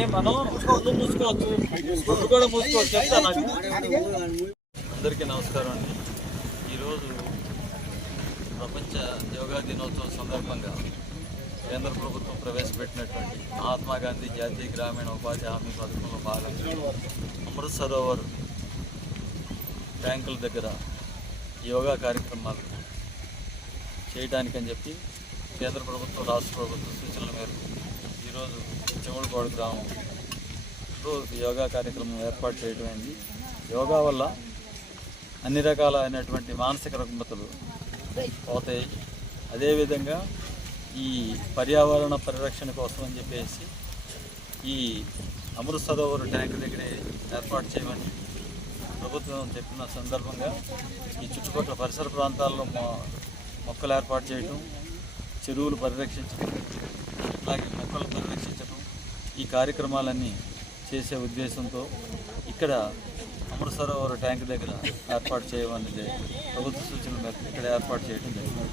అంటే మనం ముందు మూసుకోవచ్చు, ముందు కూడా మూసుకోవచ్చు. చెప్తాను. అందరికీ నమస్కారం అండి. ఈరోజు ప్రపంచ యోగా దినోత్సవం సందర్భంగా కేంద్ర ప్రభుత్వం ప్రవేశపెట్టినటువంటి మహాత్మా గాంధీ జాతీయ గ్రామీణ ఉపాధి హామీ పథకంలో భాగంగా అమృత్ సరోవర్ ట్యాంకుల దగ్గర యోగా కార్యక్రమాలు చేయడానికని చెప్పి కేంద్ర ప్రభుత్వం రాష్ట్ర ప్రభుత్వం సూచనల మేరకు ఈరోజు చెముడుపాడు గ్రామంలో యోగా కార్యక్రమం ఏర్పాటు చేయడం అయింది. యోగా వల్ల అన్ని రకాలైనటువంటి మానసిక రుగ్మతలు పోతాయి. అదేవిధంగా ఈ పర్యావరణ పరిరక్షణ కోసం అని చెప్పేసి ఈ అమృత్ సరోవర్ ట్యాంక్ దగ్గరే ఏర్పాటు చేయమని ప్రభుత్వం చెప్పిన సందర్భంగా ఈ చుట్టుపక్కల పరిసర ప్రాంతాల్లో మొక్కలు ఏర్పాటు చేయడం, చెరువులు పరిరక్షించడం, అలాగే మొక్కలు పరిరక్షించడం, ఈ కార్యక్రమాలన్నీ చేసే ఉద్దేశంతో ఇక్కడ అమృత్ సరోవర్ ట్యాంక్ దగ్గర ఏర్పాటు చేయమనేది ప్రభుత్వ సూచనల మేరకు ఇక్కడ ఏర్పాటు చేయడం జరిగింది.